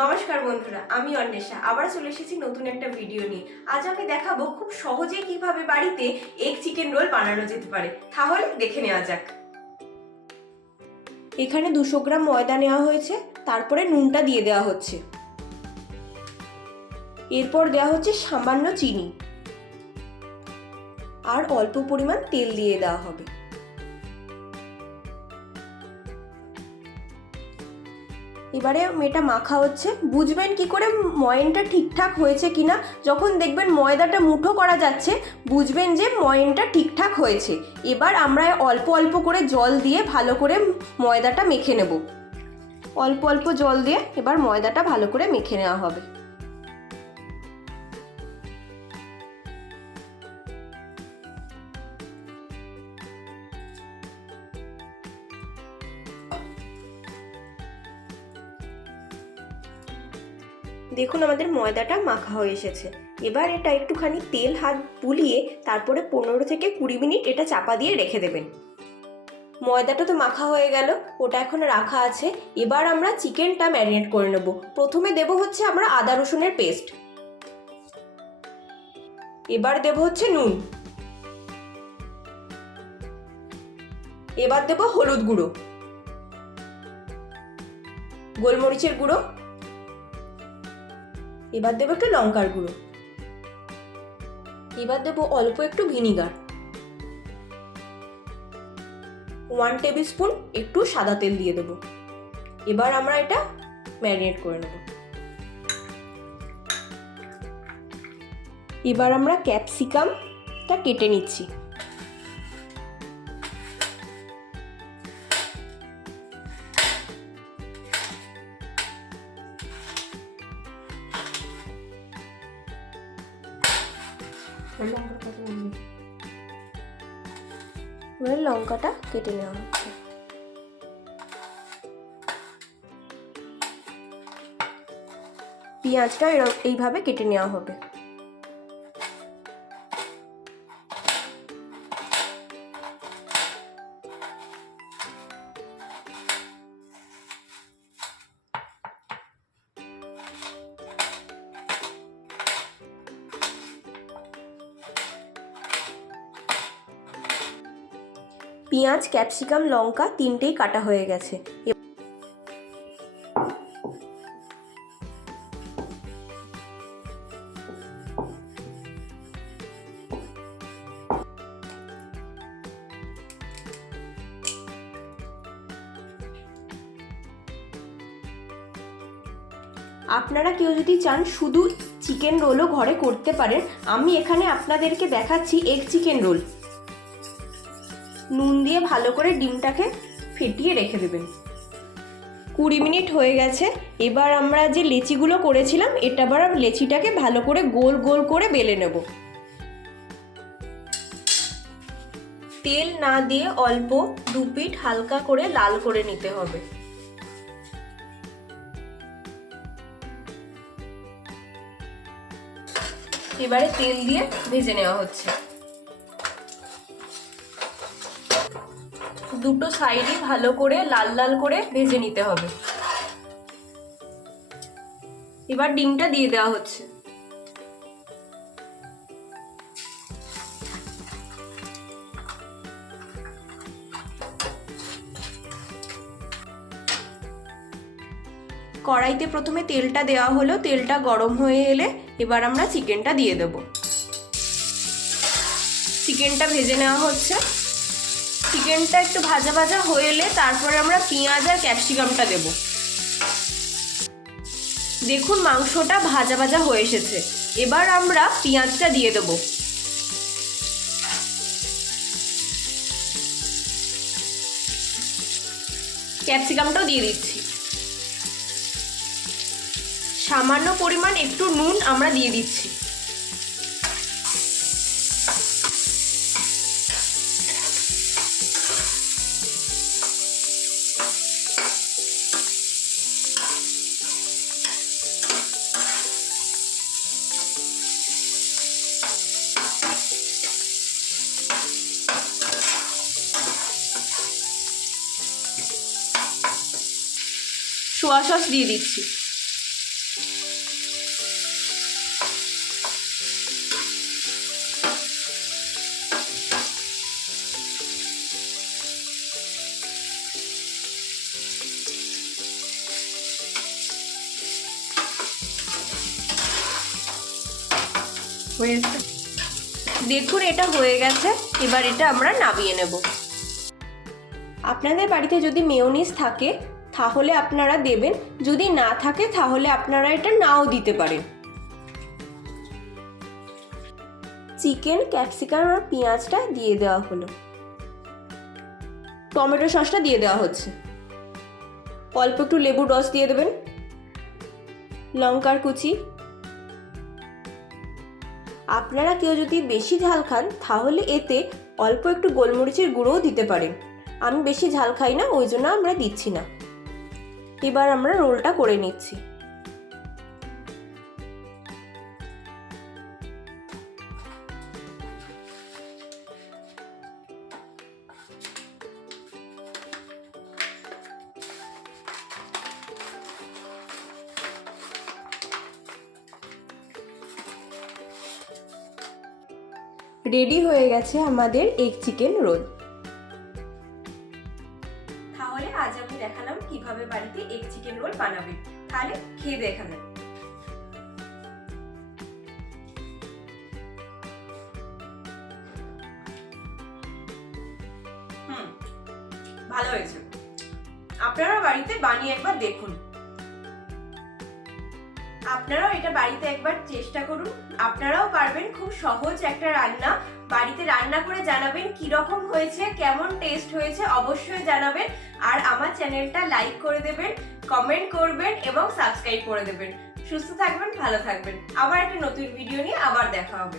নমস্কার বন্ধুরা, আমি অন্বেষা আবার চলে এসেছি নতুন একটা ভিডিও নিয়ে। আজ আমি দেখাবো খুব সহজে কিভাবে বাড়িতে এগ চিকেন রোল বানানো যেতে পারে। তাহলে দেখে নেওয়া যাক। এখানে 200 গ্রাম ময়দা নেওয়া হয়েছে, তারপরে নুনটা দিয়ে দেওয়া হচ্ছে, এরপর দেওয়া হচ্ছে সামান্য চিনি আর অল্প পরিমাণ তেল দিয়ে দেওয়া হবে। এবারে এটা মাখা হচ্ছে। বুঝবেন কি করে ময়নটা ঠিকঠাক হয়েছে কিনা? যখন দেখবেন ময়দাটা মুঠো করা যাচ্ছে, বুঝবেন যে ময়নটা ঠিকঠাক হয়েছে। এবার আমরা অল্প অল্প করে জল দিয়ে ভালো করে ময়দাটা মেখে নেব। অল্প অল্প জল দিয়ে এবার ময়দাটা ভালো করে মেখে নেওয়া হবে। দেখুন আমাদের ময়দাটা মাখা হয়ে এসেছে। এবার এটা একটুখানি তেল হাত বুলিয়ে তারপরে 15 থেকে 20 মিনিট এটা চাপা দিয়ে রেখে দেবেন। ময়দাটা তো মাখা হয়ে গেল, ওটা এখন রাখা আছে। এবার আমরা চিকেনটা ম্যারিনেট করে নেব। প্রথমে দেব হচ্ছে আমরা আদা রসুনের পেস্ট, এবার দেব হচ্ছে নুন, এবার দেব হলুদ গুঁড়ো, গোলমরিচের গুঁড়ো, এবার দেব একটু লঙ্কার গুঁড়ো, এবার দেব অল্প একটু ভিনিগার, 1 টেবিল স্পুন একটু সাদা তেল দিয়ে দেব। এবার আমরা এটা ম্যারিনেট করে নেব। এবার আমরা ক্যাপসিকামটা কেটে নিচ্ছি। লঙ্কাটা কেটে নেওয়া হচ্ছে। পেঁয়াজটা এইভাবে কেটে নেওয়া হবে। পেঁয়াজ, ক্যাপসিকাম, লঙ্কা তিনটেই কাটা হয়ে গেছে। আপনারা কেউ যদি চান শুধু চিকেন রোলও ঘরে করতে পারেন। আমি এখানে আপনাদেরকে দেখাচ্ছি এগ চিকেন রোল। নুন দিয়ে ভালো করে ডিমটাকে ফেটিয়ে রেখে দেবেন। 20 মিনিট হয়ে গেছে। এবার আমরা যে লেচিগুলো করেছিলাম, এটা আবার লেচিটাকে ভালো করে গোল গোল করে বেলে নেব। তেল না দিয়ে অল্প 2 পিঠ হালকা করে লাল করে নিতে হবে। এবারে তেল দিয়ে ভেজে নেওয়া হচ্ছে। দুটো সাইডই ভালো করে লাল লাল করে ভেজে নিতে হবে। এবার ডিমটা দিয়ে দেওয়া হচ্ছে। কড়াইতে প্রথমে তেলটা দেওয়া হলো, তেলটা গরম হয়ে এলে এবার আমরা চিকেনটা দিয়ে দেব। চিকেনটা ভেজে নেওয়া হচ্ছে। চিকেনটা একটু ভাজা ভাজা হয়ে এলে তারপরে আমরা পেঁয়াজ আর ক্যাপসিকামটা দেব। দেখুন মাংসটা ভাজা ভাজা হয়ে এসেছে। এবার আমরা পেঁয়াজটা দিয়ে দেব। ক্যাপসিকামটাও দিয়ে দিচ্ছি। সামান্য পরিমাণ একটু নুন আমরা দিয়ে দিচ্ছি। সোয়া সস দিয়ে দিচ্ছি। হয়েছে। দেখুন এটা হয়ে গেছে, এবার এটা আমরা নামিয়ে নেব। আপনাদের বাড়িতে যদি মেয়োনিজ থাকে তাহলে আপনারা দেবেন, যদি না থাকে তাহলে আপনারা এটা নাও দিতে পারেন। চিকেন, ক্যাপসিকাম আর পেঁয়াজটা দিয়ে দেওয়া হলো, টমেটো সসটা দিয়ে দেওয়া হচ্ছে, অল্প একটু লেবুর রস দিয়ে দেবেন, লঙ্কার কুচি। আপনারা কেউ যদি বেশি ঝাল খান তাহলে এতে অল্প একটু গোলমরিচের গুঁড়োও দিতে পারেন। আমি বেশি ঝাল খাই না, ওই জন্য আমরা দিচ্ছি না। এবার আমরা রোলটা করে নিচ্ছি। রেডি হয়ে গেছে আমাদের এগ চিকেন রোল। তাহলে আজ আমি দেখালাম কিভাবে বাড়িতে এগ চিকেন রোল বানাবেন, তাহলে খেয়ে দেখাবেন। ভালো হয়েছে, আপনারা বাড়িতে বানিয়ে একবার দেখুন। আপনারাও এটা বাড়িতে একবার চেষ্টা করুন, আপনারাও পারবেন। খুব সহজ একটা রান্না, বাড়িতে রান্না করে জানাবেন কি রকম হয়েছে, কেমন টেস্ট হয়েছে অবশ্যই জানাবেন। আর আমার চ্যানেলটা লাইক করে দেবেন, কমেন্ট করবেন এবং সাবস্ক্রাইব করে দেবেন। সুস্থ থাকবেন, ভালো থাকবেন। আবার একটা নতুন ভিডিও নিয়ে আবার দেখা হবে।